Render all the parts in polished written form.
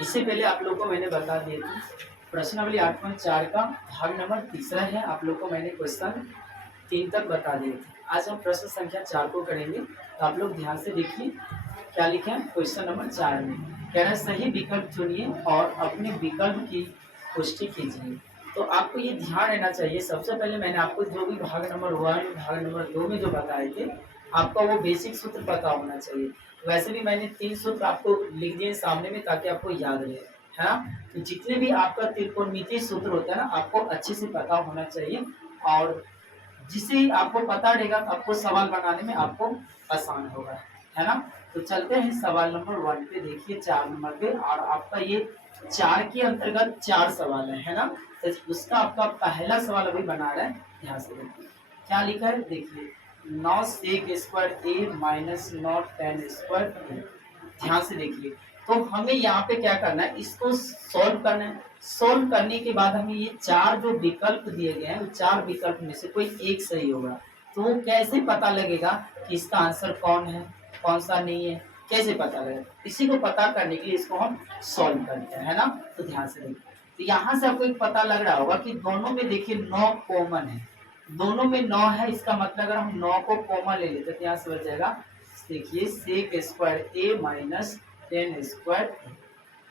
इससे पहले आप लोग को मैंने बता दिए थे प्रश्नावली 8.4 का भाग नंबर तीसरा है। आप लोग को मैंने क्वेश्चन 3 तक बता दिए थे। आज हम प्रश्न संख्या 4 को करेंगे, तो आप लोग ध्यान से देखिए क्या लिखे हैं क्वेश्चन नंबर 4 में। कह रहा है सही विकल्प चुनिए और अपने विकल्प की पुष्टि कीजिए। तो आपको ये ध्यान रहना चाहिए, सबसे पहले मैंने आपको जो भी भाग नंबर 1 भाग नंबर 2 में जो बताए थे, आपका वो बेसिक सूत्र पता होना चाहिए। वैसे भी मैंने 3 सूत्र आपको लिख दिए सामने में ताकि आपको याद रहे, है ना। तो जितने भी आपका त्रिकोणमितीय सूत्र होता है ना, आपको अच्छे से पता होना चाहिए, और जिसे आपको पता रहेगा आपको सवाल बनाने में आपको आसान होगा, है ना। तो चलते हैं सवाल नंबर 1 पे। देखिए 4 नंबर पे, और आपका ये 4 के अंतर्गत 4 सवाल है ना। तो उसका आपका पहला सवाल अभी बना रहा है, ध्यान से देखिए क्या लिखा है। देखिए 9 सेक square A minus 9 ten square ए। ध्यान से देखिए, तो हमें यहाँ पे क्या करना है, इसको सॉल्व करना है। सॉल्व करने के बाद हमें ये 4 जो विकल्प दिए गए हैं, 4 विकल्प में से कोई एक सही होगा। तो वो कैसे पता लगेगा कि इसका आंसर कौन है कौन सा नहीं है, कैसे पता लगेगा। इसी को पता करने के लिए इसको हम सॉल्व करते हैं, है ना। तो ध्यान से देखिए, तो यहाँ से आपको एक पता लग रहा होगा कि दोनों में देखिए 9 कॉमन है, दोनों में 9 है। इसका मतलब अगर हम 9 को कॉमन ले लेते तो यहाँ से बच जाएगा, देखिए सेक स्क्वायर ए माइनस 10 स्क्वायर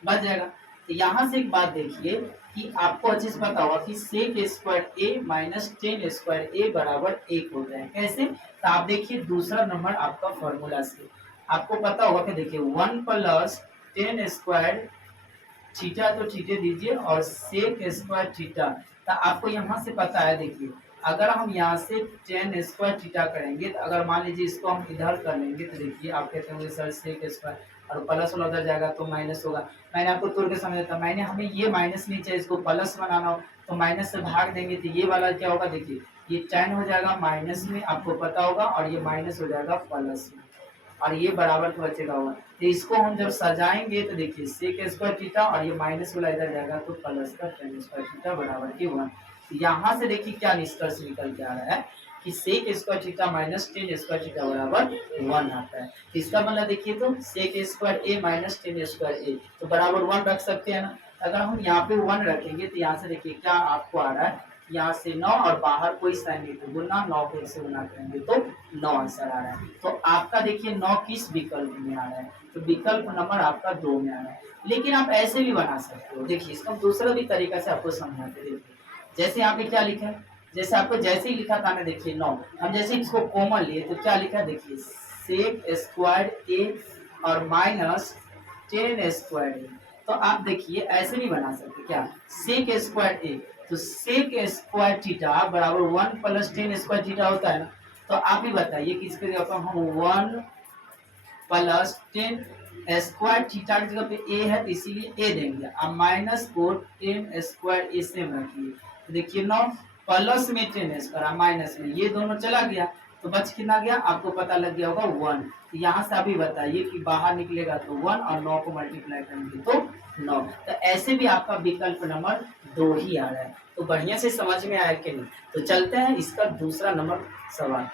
बच जाएगा। तो यहाँ से एक बात देखिए कि आपको अच्छे से पता होगा कि sec square A minus 10 square ए बराबर 1 होता है। कैसे, तो आप देखिए दूसरा नंबर आपका फॉर्मूला से आपको पता होगा कि देखिए 1 प्लस 10 स्क्वायर थीटा, तो थीटे दीजिए और सेक स्क्वायर थीटा। तो आपको यहाँ से पता है, देखिए अगर हम यहाँ से 10 स्क्वायर थीटा करेंगे, तो अगर मान लीजिए इसको हम इधर कर लेंगे, तो देखिए आप कहते होंगे सर सेक स्क्वायर और प्लस वाला उधर जाएगा तो माइनस होगा। मैंने आपको तोड़ के समझाता, मैंने हमें ये माइनस नहीं चाहिए, इसको प्लस बनाना हो तो माइनस से भाग देंगे, तो ये वाला क्या होगा, देखिए ये 10 हो जाएगा माइनस में, आपको पता होगा, और ये माइनस हो जाएगा प्लस में, और ये बराबर तो बचेगा हुआ। तो इसको हम जब सजाएंगे तो देखिए सेक स्क्वायर थीटा और ये माइनस वाला इधर जाएगा तो प्लस का टेन स्क्वायर थीटा बराबर के 1। तो यहाँ से देखिए क्या निष्कर्ष निकल के आ रहा है कि sec square theta minus tan square theta बराबर 1 आता है। तो इसका मतलब देखिए, तो sec square A minus tan square A तो बराबर 1 रख सकते हैं ना। अगर हम यहाँ पे 1 रखेंगे तो यहाँ से देखिए क्या आपको आ रहा है, यहाँ से 9 और बाहर कोई साइन नहीं, तो गुना 9 को 1 से गुना करेंगे तो 9 आंसर आ रहा है। तो आपका देखिए 9 किस विकल्प में आ रहा है, तो विकल्प नंबर आपका 2 में आ रहा है। लेकिन आप ऐसे भी बना सकते हो, देखिए इसका दूसरा भी तरीका से आपको समझाते। देखिए जैसे यहाँ पे क्या लिखा है, जैसे आपको जैसे ही लिखा था ना, देखिए 9 हम जैसे इसको कॉमन लिए तो क्या लिखा है, देखिए सेक स्क्वायर ए और माइनस 10 स्क्वायर ए। तो आप देखिए ऐसे नहीं बना सकते, क्या सेक स्क्वायर ए, तो सेक स्क्वायर थीटा बराबर 1 प्लस 10 स्क्वायर थीटा होता है ना। तो आप ही बताइए कि इसके जगह पर हम 1 प्लस 10 स्क्वायर थीटा की जगह पे ए है तो इसीलिए ए देंगे, अब माइनस को 10 स्क्वायर ए से रखिए। तो देखिए 9 प्लस में 10 स्क्वायर माइनस में ये दोनों चला गया, तो बच कितना गया आपको पता लग गया होगा 1। तो यहाँ से अभी बताइए कि बाहर निकलेगा तो 1 और 9 को मल्टीप्लाई करेंगे तो 9। तो ऐसे भी आपका विकल्प नंबर 2 ही आ रहा है। तो बढ़िया से समझ में आया कि नहीं। तो चलते हैं इसका दूसरा नंबर सवाल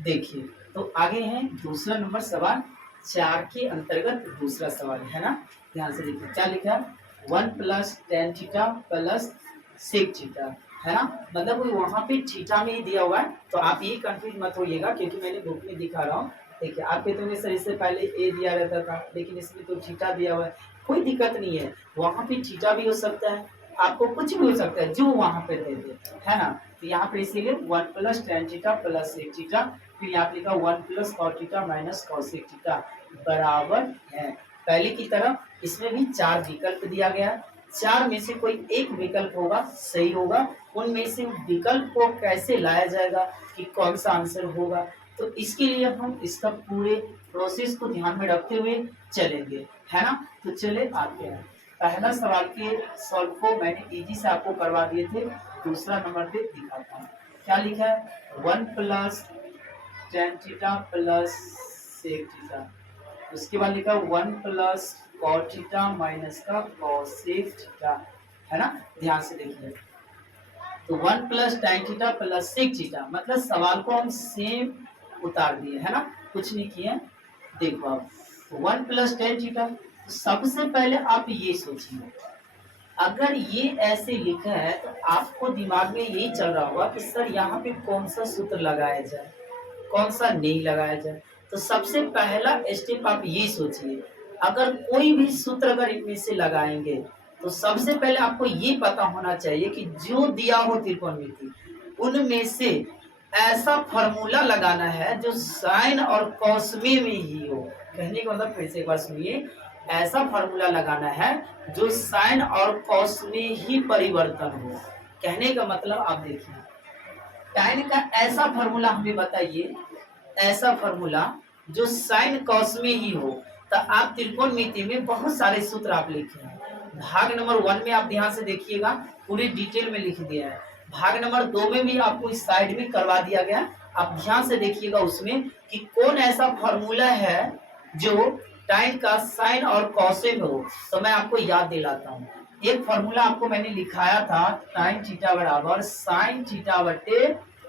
देखिए। तो आगे है दूसरा नंबर सवाल 4 के अंतर्गत दूसरा सवाल, है ना। ध्यान से देखिए क्या लिखा है, 1 plus tan theta plus sec theta, है ना। मतलब वहाँ पे थीटा में ही दिया हुआ है, तो आप ये कंफ्यूज मत होइएगा क्योंकि मैंने बुक में दिखा रहा हूँ। देखिए आप कहते होंगे सर इससे पहले ए दिया रहता था, लेकिन इसमें तो थीटा दिया हुआ है। कोई दिक्कत नहीं है, वहाँ पे थीटा भी हो सकता है, आपको कुछ भी हो सकता है जो वहाँ पे दे दे, है ना। तो यहाँ पे इसीलिए 1 plus tan theta plus sec theta, फिर यहाँ पे लिखा 1 plus cos theta minus cosec theta बराबर है। पहले की तरह इसमें भी 4 विकल्प दिया गया है, 4 में से कोई एक विकल्प होगा सही होगा। उनमें से विकल्प को कैसे लाया जाएगा कि कौन सा आंसर होगा, तो इसके लिए हम इसका पूरे प्रोसेस को ध्यान में रखते हुए चलेंगे, है ना। तो चले आते हैं, पहला सवाल के सॉल्व को मैंने इजी से आपको करवा दिए थे, दूसरा नंबर पे दिखाता हूँ क्या लिखा है, 1 plus tan theta plus sec theta, उसके बाद लिखा 1 प्लस कॉस थीटा माइनस का कॉस सेक थीटा, है ना। ध्यान से देखिए, तो 1 plus tan theta plus sec theta मतलब सवाल को हम सेम उतार दिए, है ना, कुछ नहीं किए। देखो आप 1 प्लस टेन थीटा, तो सबसे पहले आप ये सोचिए, अगर ये ऐसे लिखा है तो आपको दिमाग में यही चल रहा होगा कि सर यहाँ पे कौन सा सूत्र लगाया जाए, कौन सा नहीं लगाया जाए। तो सबसे पहला स्टेप आप ये सोचिए, अगर कोई भी सूत्र अगर इनमें से लगाएंगे तो सबसे पहले आपको ये पता होना चाहिए कि जो दिया हो त्रिकोणमिति उनमें से ऐसा फॉर्मूला लगाना है जो साइन और कॉस में ही हो। कहने का मतलब फिर से एक बार सुनिए, ऐसा फॉर्मूला लगाना है जो साइन और कॉस में ही परिवर्तन हो। कहने का मतलब आप देखिए, टाइन का ऐसा फॉर्मूला हमें बताइए, ऐसा फॉर्मूला जो साइन कॉस में ही हो। तो आप त्रिकोणमिति में बहुत सारे सूत्र आप लिखे हैं। भाग नंबर 1 में आप ध्यान से देखिएगा, पूरी डिटेल में लिख दिया है। भाग नंबर 2 में भी आपको इस साइड में करवा दिया गया, आप ध्यान से देखिएगा उसमें कि कौन ऐसा फॉर्मूला है जो टाइन का साइन और कॉस में हो। तो मैं आपको याद दिलाता हूँ, एक फॉर्मूला आपको मैंने लिखाया था, टाइन थीटा बराबर साइन थीटा बटे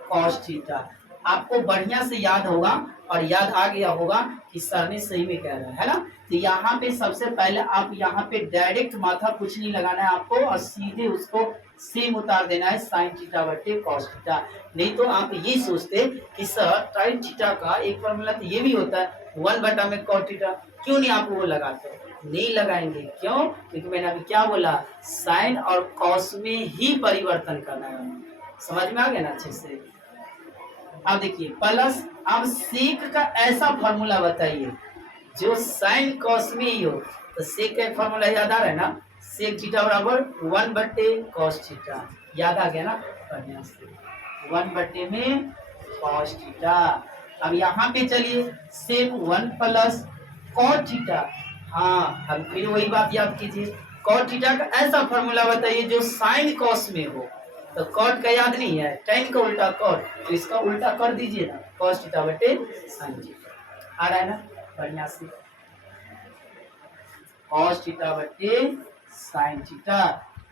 कॉस थीटा। आपको बढ़िया से याद होगा और याद आ गया होगा कि सर ने सही में कह रहा है ना। तो यहाँ पे सबसे पहले आप यहाँ पे डायरेक्ट माथा कुछ नहीं लगाना है आपको, और सीधे उसको सेम उतार देना है साइन थीटा बटे कॉस थीटा। नहीं तो आप ये सोचते कि सर टाइन थीटा का एक फॉर्मूला तो ये भी होता है 1 में कॉस थीटा, क्यों नहीं आप वो लगाते? नहीं लगाएंगे, क्यों? क्योंकि मैंने अभी क्या बोला, साइन और कॉस में ही परिवर्तन करना है। समझ में आ गया ना अच्छे से? अब देखिए प्लस, अब सेक का ऐसा फॉर्मूला बताइए जो साइन कॉस में ही हो। तो सेक का एक फॉर्मूला याद आ रहा है ना, सेक थीटा बराबर 1 बटे कॉस थीटा। याद आ गया ना बढ़िया से, 1 बटे में कॉस थीटा। अब यहाँ पे चलिए सेक 1 प्लस कॉस थीटा। हाँ, अब फिर वही बात याद कीजिए, कॉस थीटा का ऐसा फॉर्मूला बताइए जो साइन कॉस में हो। तो कॉट का याद नहीं है, टेन का उल्टा कॉट, तो इसका उल्टा कर दीजिए ना, कॉस थीटा बटे साइन थीटा। आ रहा है ना बढ़िया से, कॉस थीटा बटे साइन थीटा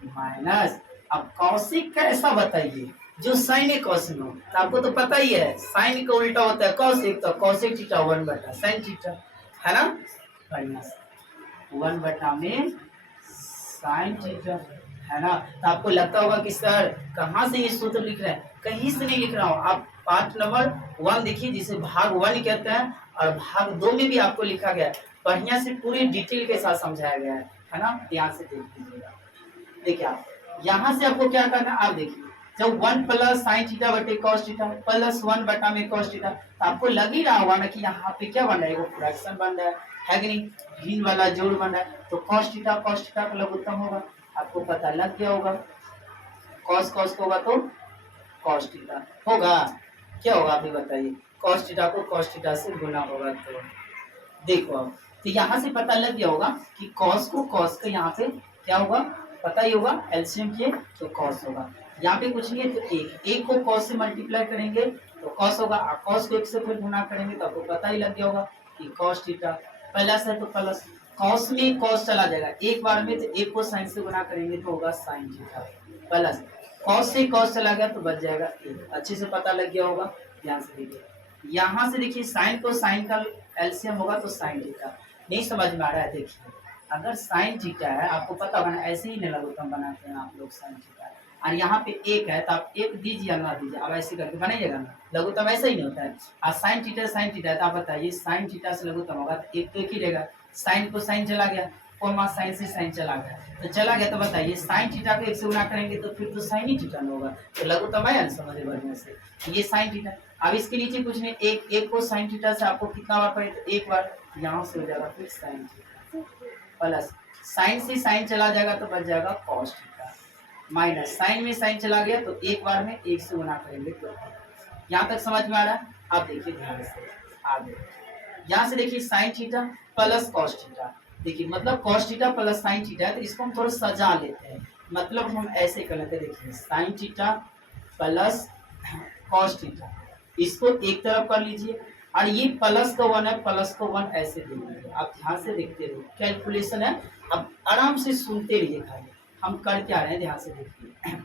माइनस, अब कॉसिक का ऐसा बताइए जो साइन कॉस में हो। तो आपको तो पता ही है साइन का उल्टा होता है कॉसिक, तो कॉसिक थीटा 1 बटा साइन थीटा, है ना बढ़िया से, 1 बटा में साइन थीटा, है ना। तो आपको लगता होगा कि सर कहाँ से ये सूत्र लिख रहे हैं, कहीं से नहीं लिख रहा हूँ। आप पार्ट नंबर 1 देखिए जिसे भाग 1 कहते हैं, और भाग 2 में भी आपको लिखा गया है, बढ़िया से पूरी डिटेल के साथ समझाया गया है ना। ध्यान से देख लीजिएगा। देखिए आप यहाँ से आपको क्या करना है, आप देखिए जब 1 प्लस साइन थीटा बटे कॉस थीटा प्लस 1 बटा में कॉस थीटा, तो आपको लग ही रहा होगा ना कि यहाँ पे क्या बन रहा है, वो फ्रैक्शन बन रहा है कि नहीं, भिन्न वाला जोड़ बन रहा है। तो कॉस थीटा का लघुत्तम होगा, आपको पता लग गया होगा। कॉस कॉस होगा तो कॉस थीटा होगा, क्या होगा आप बताइए, कॉस थीटा को कॉस थीटा से गुना होगा। तो देखो अब, तो यहाँ से पता लग गया होगा कि कॉस को कॉस का यहाँ पे क्या होगा, पता ही होगा, एलसीएम किए तो कॉस होगा। यहाँ पे कुछ नहीं है तो एक को कॉस से मल्टीप्लाई करेंगे तो कॉस होगा, कॉस को 1 से फिर गुना करेंगे तो आपको पता ही लग गया होगा कि कॉस थीटा प्लस है तो प्लस, कॉस में कॉस चला जाएगा एक बार में, तो एक को साइन से गुना करेंगे तो होगा साइन थीटा प्लस, कॉस से कॉस चला गया तो बच जाएगा 1। अच्छे से पता लग गया होगा। ध्यान से देखिए, यहाँ से देखिए साइन को साइन का एलसीएम होगा तो साइन थीटा। नहीं समझ में आ रहा है, देखिए अगर साइन थीटा है, आपको पता होगा ना, ऐसे ही लघुत्तम बनाते हैं आप लोग साइन थीटा, और यहाँ पे 1 है तो आप 1 दीजिए या ना दीजिए, अब ऐसे करके बनाइएगा ना, लघुत्तम ऐसा ही नहीं होता है। और साइन थीटा है तो आप बताइए साइन थीटा से लघुत्तम होगा तो 1 तो 1 ही रहेगा, साइन को साइन चला गया, कोमा साइन से साइन चला गया, तो चला गया, तो बताइए साइन थीटा को 1 से गुना करेंगे तो फिर तो साइन ही थीटा में होगा, तो लघुत्तम आया ना, समझिए बढ़िया से। ये साइन थीटा, अब इसके नीचे कुछ नहीं, एक को साइन थीटा से आपको कितना बार पड़े, तो 1 बार, यहाँ से हो जाएगा फिर साइन थीटा प्लस, साइन से साइन चला जाएगा तो बच जाएगा कॉस थीटा माइनस, साइन में साइन चला गया तो एक बार में 1 से गुना करेंगे तो। यहाँ तक समझ में आ रहा है? आप देखिए ध्यान से आगे, यहाँ से देखिए sine theta plus cos theta, देखिए मतलब cos theta plus sine theta है तो इसको हम थोड़ा सजा लेते हैं, मतलब हम ऐसे कर लेते हैं, देखिए sine theta plus cos theta, इसको एक तरफ कर लीजिए, और ये प्लस का 1 है, प्लस का 1 ऐसे दे दीजिए। आप ध्यान से देखते रहिए, कैलकुलेशन है, अब आराम से सुनते रहिए, खाली हम कर क्या रहे हैं ध्यान से देखिए।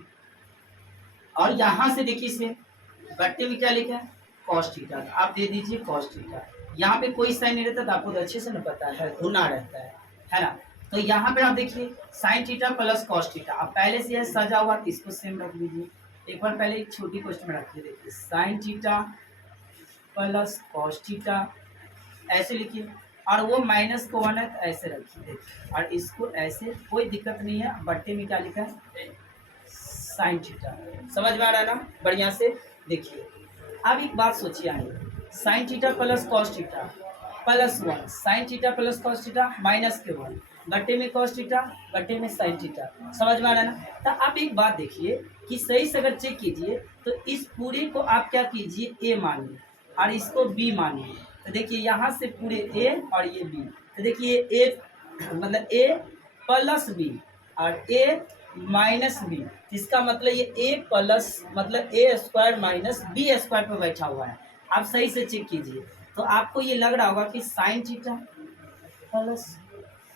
और यहाँ से देखिए इसे बट्टे में क्या लिखा है, कॉस थीटा, आप दे दीजिए कॉस थीटा। यहाँ पे कोई साइन नहीं रहता तो आपको तो अच्छे से ना पता है, गुना रहता है, है ना। तो यहाँ पे आप देखिए sine theta plus cos theta, अब पहले से यह सजा हुआ तो इसको सेम रख लीजिए। एक बार पहले एक छोटी क्वेश्चन में रखिए, देखिए sine theta plus cos theta ऐसे लिखिए, और वो माइनस को वन है तो ऐसे रखिए देखिए, और इसको ऐसे, कोई दिक्कत नहीं है। बट्टे में क्या लिखा है, साइन थीटा। समझ में आ रहा है ना बढ़िया से। देखिए अब एक बात सोचिए, आइए sine theta plus cos theta plus one, sine theta plus cos theta minus के वन, बट्टे में कॉस थीटा बट्टे में साइन थीटा। समझ में आ रहा है ना। तो आप एक बात देखिए कि सही से अगर चेक कीजिए तो इस पूरे को आप क्या कीजिए, ए मानिए और इसको बी मानिए। तो देखिए यहाँ से पूरे ए और ये बी, तो देखिए ए मतलब ए प्लस बी और ए माइनस बी, इसका मतलब ये ए प्लस मतलब ए स्क्वायर माइनस बी स्क्वायर पे बैठा हुआ है। आप सही से चेक कीजिए तो आपको ये लग रहा होगा कि sine theta plus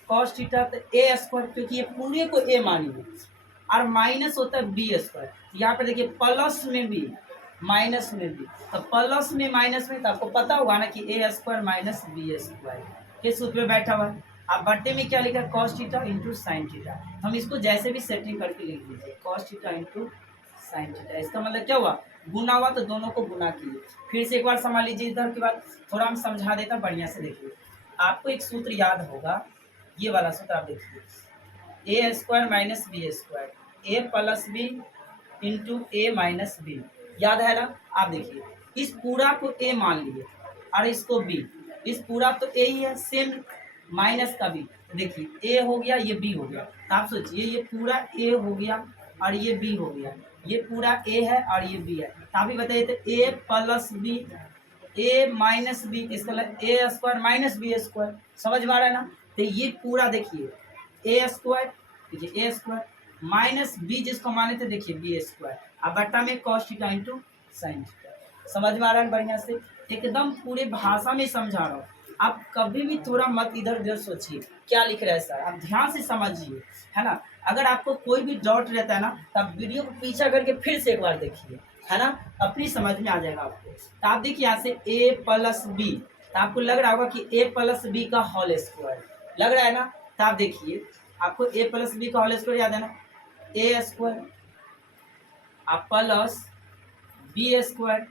cos theta, तो ए स्क्वायर, क्योंकि ये पूरे को ए मानिए और माइनस होता है बी स्क्वायर। यहाँ पे देखिए प्लस में बी माइनस में बी, तो प्लस में माइनस में, तो आपको पता होगा ना कि ए स्क्वायर माइनस बी स्क्वायर किस सूत्र में बैठा हुआ है। अब बट्टे में क्या लिखा है, cos theta into sine theta. हम इसको जैसे भी सेटिंग करके लिख दीजिए, cos theta into sine theta. इसका मतलब क्या हुआ, गुना हुआ तो दोनों को गुना कीजिए। फिर से एक बार संभाल लीजिए, इधर के बाद थोड़ा हम समझा देता बढ़िया से। देखिए आपको एक सूत्र याद होगा, ये वाला सूत्र आप देखिए, ए स्क्वायर माइनस बी स्क्वायर, ए प्लस बी इंटू ए माइनस बी, याद है ना। आप देखिए इस पूरा को ए मान लिए और इसको बी, इस पूरा तो ए ही है सेम, माइनस का बी, देखिए ए हो गया ये बी हो गया। तो आप सोचिए ये पूरा ए हो गया और ये बी हो गया, ये पूरा ए है और ये बी है। तो आप ही बताइए, तो ए प्लस बी ए माइनस बी, इसका ए स्क्वायर माइनस बी स्क्वायर। समझ में आ रहा है ना। तो ये पूरा देखिए ए स्क्वायर, देखिए ए स्क्वायर माइनस बी जिसको माने थे देखिए बी स्क्वायर, अब बट्टा में cos theta into sine theta. समझ में आ रहा है बढ़िया से, एकदम पूरे भाषा में समझा रहा हूँ। आप कभी भी थोड़ा मत इधर उधर सोचिए क्या लिख रहा है सर, आप ध्यान से समझिए, है ना। अगर आपको कोई भी डाउट रहता है ना तो आप वीडियो को पीछे करके फिर से एक बार देखिए, है ना, अपनी समझ में आ जाएगा आपको। तो आप देखिए यहाँ से ए प्लस बी, तो आपको लग रहा होगा कि ए प्लस बी का होल स्क्वायर लग रहा है ना। तो आप देखिए आपको ए प्लस बी का होल स्क्वायर याद है ना, ए स्क्वायर आप प्लस बी स्क्वायर,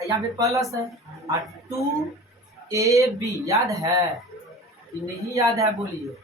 यहाँ पे प्लस है और टू ए बी, याद है कि नहीं याद है बोलिए,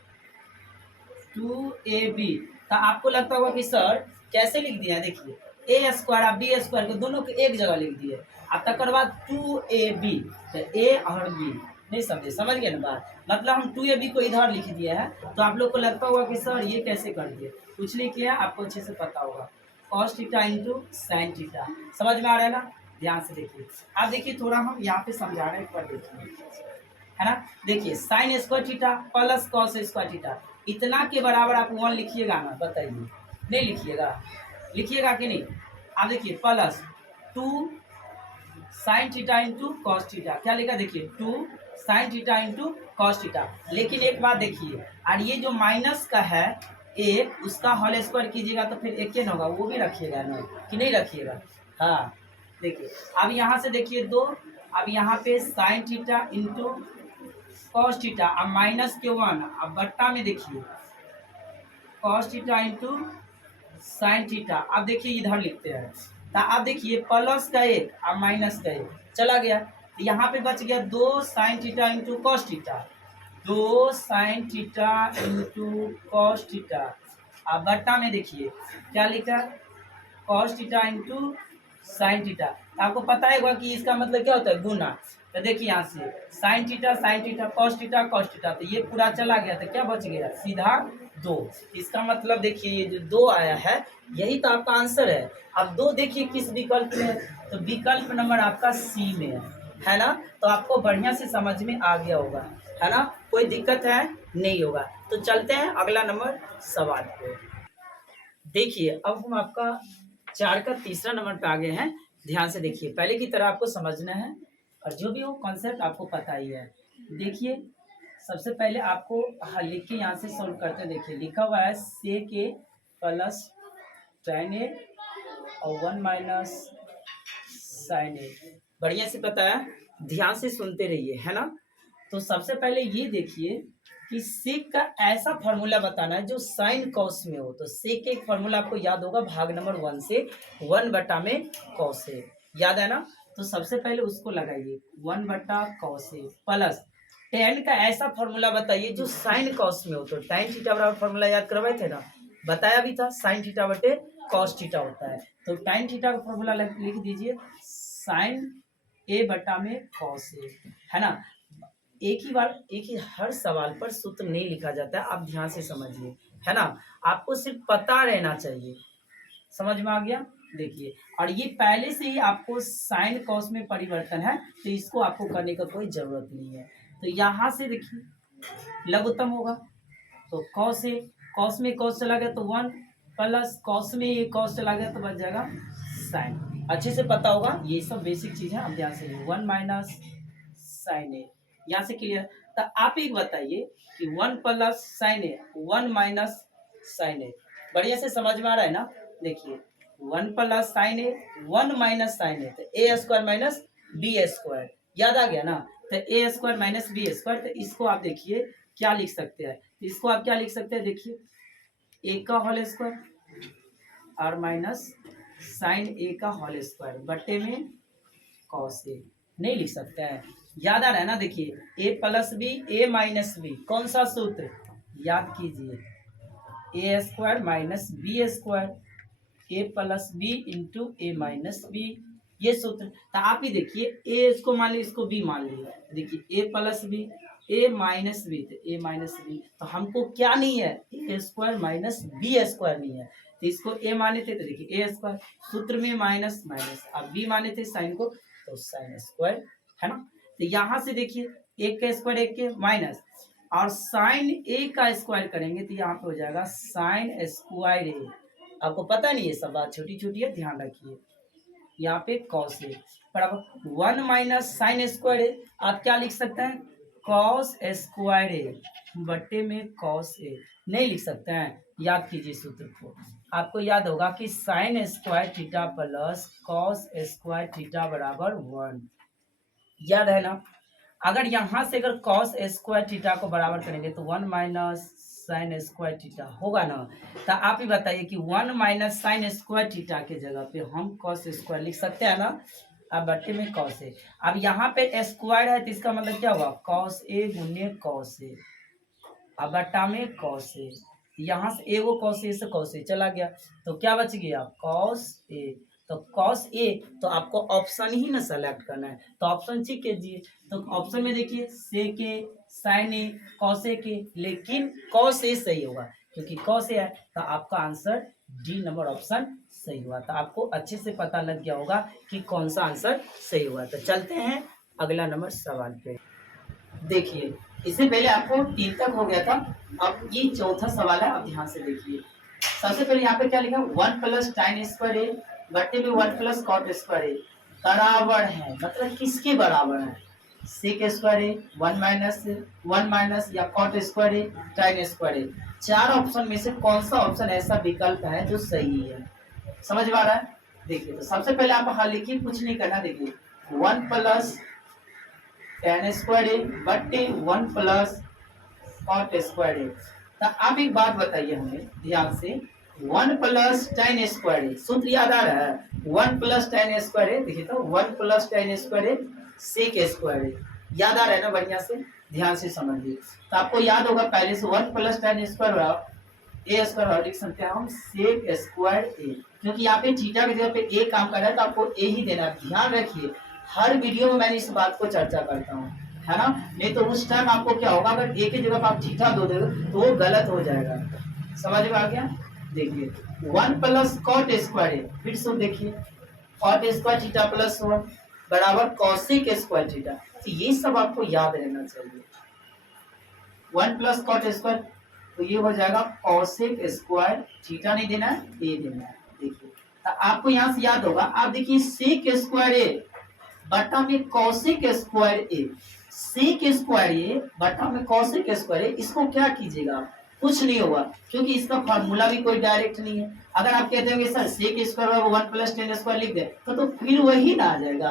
टू ए बी। तो आपको लगता होगा कि सर कैसे लिख दिया, देखिए ए स्क्वायर और बी स्क्वायर को दोनों को एक जगह लिख दिए, अब तक बाद टू ए बी, तो ए और बी नहीं समझे, समझ गए ना बात। मतलब हम टू ए बी को इधर लिख दिए हैं, तो आप लोग को लगता होगा कि सर ये कैसे कर दिए, कुछ नहीं किया, आपको अच्छे से पता होगा, cos theta into sine theta. समझ में आ रहा है ना, ध्यान से देखिए। आप देखिए थोड़ा हम यहाँ पे समझा रहे हैं, एक बार देखिए, है ना। देखिए sine square theta plus cos square theta, इतना के बराबर आप वन लिखिएगा ना, बताइए नहीं लिखिएगा, लिखिएगा कि नहीं। आप देखिए plus two sine theta into cos theta, क्या लिखा देखिए two sine theta into cos theta. लेकिन एक बात देखिए, और ये जो माइनस का है एक, उसका होल स्क्वायर कीजिएगा तो फिर एक न होगा, वो भी रखिएगा ना कि नहीं रखिएगा। हाँ देखिए अब यहाँ से देखिए दो, अब यहाँ पे sign theta into cos theta, अब माइनस के वन, अब बट्टा में देखिए cos theta into sine theta. अब देखिए इधर लिखते हैं, तो आप देखिए प्लस का एक और माइनस का एक चला गया, तो यहाँ पे बच गया दो sine theta into cos theta, दो sine theta into cos theta. अब बट्टा में देखिए क्या लिखा, cos theta into sine theta. तो आपको पता है कि इसका मतलब क्या होता है, गुना। तो देखिए यहाँ से साइन थीटा कॉस थीटा, तो ये पूरा चला गया, तो क्या बच गया सीधा दो। इसका मतलब देखिए ये जो दो आया है यही तो आपका आंसर है। अब दो देखिए किस विकल्प में है, तो विकल्प नंबर आपका सी में है ना। तो आपको बढ़िया से समझ में आ गया होगा, है ना, कोई दिक्कत है नहीं होगा। तो चलते हैं अगला नंबर सवाल पे। देखिए अब हम आपका 4 का तीसरा नंबर पे आ गए हैं। ध्यान से देखिए, पहले की तरह आपको समझना है और जो भी हो कॉन्सेप्ट आपको पता ही है। देखिए सबसे पहले आपको लिख के यहाँ से सॉल्व करते हैं। देखिए लिखा हुआ है सेक ए प्लस tan ए और 1 माइनस साइन ए। बढ़िया से पता है, ध्यान से सुनते रहिए, है ना। तो सबसे पहले ये देखिए कि सेक का ऐसा फॉर्मूला बताना है जो साइन कॉस में हो। तो सेक का एक फॉर्मूला आपको याद होगा भाग नंबर 1 से, 1 बटा में कॉस है, याद है ना। तो सबसे पहले उसको लगाइए 1 बटा कॉस है प्लस टेन का ऐसा फॉर्मूला बताइए जो साइन कॉस में हो। तो टाइन थीटा बराबर फॉर्मूला याद करवाए थे ना, बताया भी था, साइन थीटा बटे कॉस थीटा होता है। तो टाइन थीटा का फॉर्मूला लिख दीजिए साइन ए बटा में कॉस ए, है ना। एक ही हर सवाल पर सूत्र नहीं लिखा जाता है, आप ध्यान से समझिए, है ना। आपको सिर्फ पता रहना चाहिए, समझ में आ गया। देखिए, और ये पहले से ही आपको साइन कॉस में परिवर्तन है, तो इसको आपको करने का कोई जरूरत नहीं है। तो यहाँ से देखिए लघुत्तम होगा, तो कॉस ए, कॉस में कॉस चला गया तो 1 प्लस कॉस में ये कॉस चला गया तो बच जाएगा साइन। अच्छे से पता होगा, ये सब बेसिक चीज है, आप ध्यान से 1 माइनस साइन ए, यहाँ से क्लियर। तो आप एक बताइए कि 1 प्लस साइन ए, 1 माइनस साइन ए, बढ़िया से समझ में आ रहा है ना। देखिए 1 प्लस साइन ए, 1 माइनस साइन ए, तो ए स्क्वायर माइनस बी स्क्वायर, याद आ गया ना। तो ए स्क्वायर माइनस बी स्क्वायर, तो इसको आप देखिए क्या लिख सकते हैं, इसको आप क्या लिख सकते हैं, देखिए ए का होल स्क्वायर और माइनस साइन ए का होल स्क्वायर बट्टे में कॉस ए, नहीं लिख सकते हैं, याद आ रहा है ना। देखिए ए प्लस बी, ए माइनस बी, कौन सा सूत्र याद कीजिए, ए स्क्वायर माइनस बी स्क्वायर, ए प्लस बी इंटू ए माइनस बी, ये सूत्र। तो आप ही देखिए ए इसको मान लीजिए, इसको बी मान लीजिए, देखिए ए प्लस बी, ए माइनस बी, तो ए माइनस बी, तो हमको क्या नहीं है, ए स्क्वायर माइनस बी स्क्वायर नहीं है, तो इसको ए माने थे, तो देखिए ए स्क्वायर, सूत्र में माइनस माइनस, अब बी माने थे साइन को, तो साइन स्क्वायर, है ना। तो यहाँ से देखिए एक का स्क्वायर एक के माइनस, और साइन ए का स्क्वायर करेंगे तो यहाँ पे हो जाएगा साइन स्क्वायर ए। आपको पता नहीं है, सब बात छोटी छोटी है, ध्यान रखिए। यहाँ पे कॉस ए बराबर 1 माइनस साइन स्क्वायर ए, आप क्या लिख सकते हैं, कॉस स्क्वायर ए बट्टे में कॉस ए, नहीं लिख सकते हैं, याद कीजिए सूत्र को। आपको याद होगा कि sine square theta plus cos square theta बराबर 1, याद है ना। अगर यहाँ से अगर कॉस स्क्वायर थीटा को बराबर करेंगे तो 1 माइनस साइन स्क्वायर थीटा होगा ना। तो आप ही बताइए कि 1 माइनस साइन स्क्वायर थीटा के जगह पे हम कॉस स्क्वायर लिख सकते हैं ना। अब बट्टे में कॉस ए, अब यहाँ पे स्क्वायर है तो इसका मतलब क्या हुआ, कॉस ए गुने कॉस ए, अब बट्टा में कॉस ए, यहाँ से ए वो कॉस ए से कॉस ए चला गया, तो क्या बच गया कॉस ए। तो कॉस ए, तो आपको ऑप्शन ही ना सेलेक्ट करना है, तो ऑप्शन चेक कीजिए। तो ऑप्शन में देखिए से के, साइन ए, कॉस ए के, लेकिन कॉस ए सही होगा क्योंकि कॉस ए है, तो आपका आंसर डी नंबर ऑप्शन सही हुआ। तो आपको अच्छे से पता लग गया होगा कि कौन सा आंसर सही हुआ। तो चलते हैं अगला नंबर सवाल पे। देखिए इससे पहले आपको 3 तक हो गया था, अब ये चौथा सवाल है, आप ध्यान से देखिए। सबसे पहले यहाँ पे क्या लिखा, 1 प्लस टाइन स्क्वायर ए बट्टे में 1 प्लस कॉट स्क्वायर ए बराबर है, मतलब किसके बराबर है, सेक स्क्वायर ए, 1 माइनस या कॉट स्क्वायर ए, टाइन स्क्वायर ए। 4 ऑप्शन में से कौन सा ऑप्शन ऐसा विकल्प है जो सही है, समझ में आ रहा है। देखिए तो सबसे पहले आप हल लिखिए, कुछ नहीं करना। देखिए 1 प्लस tan स्क्वायर ए बट्टे 1 प्लस कॉट स्क्वायर ए। तो आप एक बात बताइए हमें ध्यान से, 1 प्लस tan स्क्वायर ए, सूत्र याद आ रहा है, 1 प्लस tan स्क्वायर ए, देखिए तो 1 प्लस tan स्क्वायर ए सेक स्क्वायर ए, याद आ रहा है ना, बढ़िया से ध्यान से समझिए। तो आपको याद होगा पहले से 1 प्लस tan स्क्वायर ए स्क्वायर लिख सकते हैं हम सेक स्क्वायर ए, क्योंकि यहाँ पे थीटा की जगह पे ए काम कर रहा है तो आपको ए ही देना। ध्यान रखिए हर वीडियो में मैंने इस बात को चर्चा करता हूँ, है ना, नहीं तो उस टाइम आपको क्या होगा, अगर ए की जगह आप थीटा दो दोगे तो वो गलत हो जाएगा, समझ में आ गया। देखिए 1 प्लस कॉट स्क्वायर ए, फिर से देखिए कॉट स्क्वायर थीटा प्लस 1 बराबर कॉसेक स्क्वायर थीटा, तो ये सब आपको याद रहना चाहिए। 1 प्लस कॉट स्क्वायर, तो ये हो जाएगा कॉसेक स्क्वायर थीटा, नहीं देना है, ए देना है। देखिए तो आपको यहाँ से याद होगा, आप देखिए सेक स्क्वायर ए बटा में कॉसेक स्क्वायर ए, सेक स्क्वायर ए बटा में कॉसेक स्क्वायर ए, इसको क्या कीजिएगा, कुछ नहीं होगा क्योंकि इसका फार्मूला भी कोई डायरेक्ट नहीं है। अगर आप कहते होंगे sir sec square 1 plus tan square लिख दे तो फिर वही ना आ जाएगा,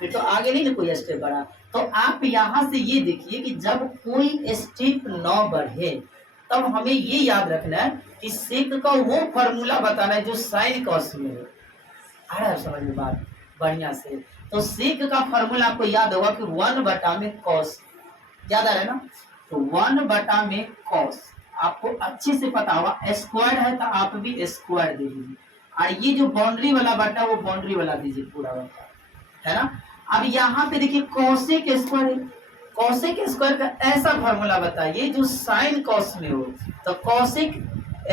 फिर तो आगे नहीं ना कोई स्टेप बढ़ा। तो आप यहाँ से ये देखिए कि जब कोई स्टेप न बढ़े तब हमें ये याद रखना है कि सेक का वो फॉर्मूला बताना है जो साइन कॉस में हो। आ रहा है समझ में बात बढ़िया से। तो सेक का फॉर्मूला आपको याद होगा कि 1 में कॉस, याद आ रहा है ना। तो 1 में कॉस आपको अच्छे से पता होगा। स्क्वायर है तो आप भी स्क्वायर दे दीजिए, और ये जो बाउंड्री वाला बटा वो बाउंड्री वाला दीजिए पूरा बटा, है ना। अब यहाँ पे देखिए कॉसेक स्क्वायर है, कॉसेक स्क्वायर का ऐसा फॉर्मूला बताइए जो साइन कॉस में हो। तो कॉसेक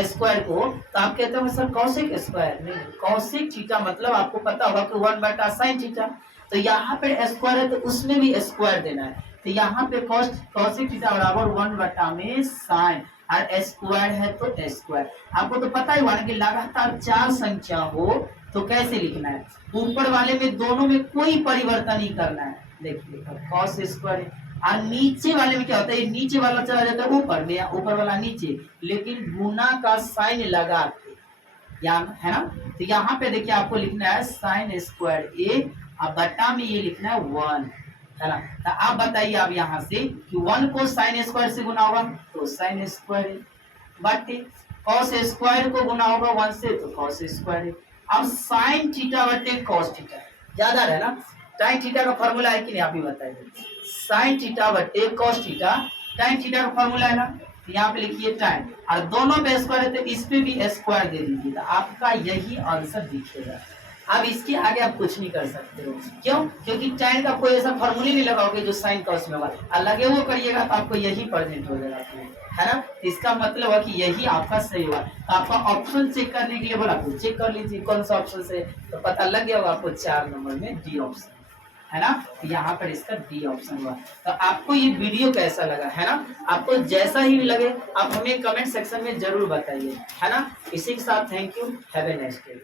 स्क्वायर को तो आप कहते हो सर कॉसेक स्क्वायर नहीं, कॉसेक थीटा मतलब आपको पता होगा कि 1/sin थीटा। तो यहाँ पे स्क्वायर है तो उसमें भी स्क्वायर देना है। तो यहाँ पे कॉसेक थीटा बराबर 1 में साइन, और स्क्वायर है तो स्क्वायर। आपको तो पता ही हुआ ना कि लगातार 4 संख्या हो तो कैसे लिखना है। ऊपर वाले में दोनों में कोई परिवर्तन नहीं करना है। देखिए कॉस स्क्वायर, और नीचे वाले में क्या होता है, नीचे वाला चला जाता है ऊपर में या ऊपर वाला नीचे, लेकिन गुना का साइन लगा के, है ना। तो यहाँ पे देखिए आपको लिखना है साइन स्क्वायर ए, अब बटा में ये लिखना है 1, है ना। तो आप बताइए अब यहाँ से कि 1 को साइन स्क्वायर से गुना होगा तो साइन स्क्वायर, बटे कॉस स्क्वायर को गुना होगा 1 से तो कॉस स्क्वायर। अब साइन थीटा बटे कॉस थीटा, याद आ रहा है ना। टाइन थीटा का फॉर्मूला है कि नहीं आप ही बताइए। साइन थीटा बटे कॉस थीटा, टाइन थीटा का फॉर्मूला है ना। तो यहाँ पे लिखिए टाइन, और दोनों पे स्क्वायर है तो इस पे भी स्क्वायर दे दीजिए, तो आपका यही आंसर दिखेगा। अब इसके आगे आप कुछ नहीं कर सकते हो, क्यों? क्योंकि टाइन का कोई ऐसा फॉर्मूला नहीं लगाओगे जो साइन कॉस में होगा, और लगे वो करिएगा तो आपको यही प्रेजेंट हो जाएगा, है ना। इसका मतलब है कि यही आपका सही हुआ। तो आपका ऑप्शन चेक करने के लिए बोला तो चेक कर लीजिए कौन सा ऑप्शन से, तो पता लग गया होगा आपको 4 नंबर में डी ऑप्शन, है ना। यहाँ पर इसका डी ऑप्शन हुआ। तो आपको ये वीडियो कैसा लगा, है ना। आपको जैसा ही लगे आप हमें कमेंट सेक्शन में जरूर बताइए, है ना। इसी के साथ thank you, have a nice day.